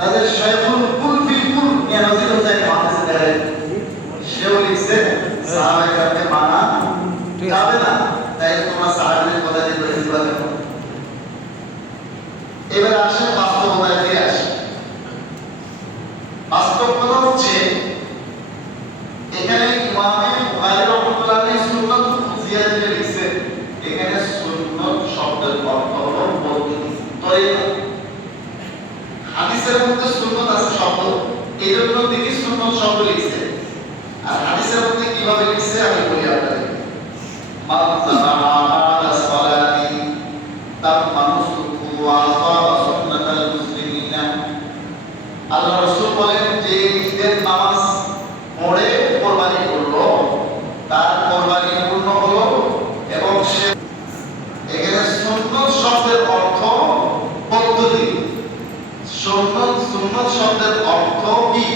তাদের শাইখুল কুল ফিল কুল নিয়ে নজির হোসেন হাদিসে দেয় সেও লিখছে সাহাবায়ে কেরামকে মানা যাবে না, তাই তোমরা সাহাবীদের কথা দিয়ে বলে দিবা কেন? এবার আসে বাস্তবতায় ফিরে আসে। বাস্তব কথা হচ্ছে এখানে ইমামে বুখারী রাহমাতুল্লাহ আলাইহি সুন্নাত ফুজিয়া যেটা লিখছে, এখানে সুন্নাত শব্দের অর্থ হলো পদ্ধতি, তরিকা। হাদিসের মধ্যে সুন্নাত আছে শব্দ, এই জন্য তিনি সুন্নাত শব্দ লিখছে। আর হাদিসের মধ্যে কিভাবে লিখছে আমি বলি আপনাদের। মাযযামা আলা সালাতি তাম্মা নুসুকু ওয়া আসাবা সুন্নাতাল মুসলিমিনা। আল্লাহ রাসূল বলেন যে ঈদের নামাজ পড়ে কুরবানি করলো, তার কুরবানি পূর্ণ হলো। এবং সে এখানে সুন্নাত শব্দের অর্থ পদ্ধতি। সুন্নাত শব্দের অর্থ কি?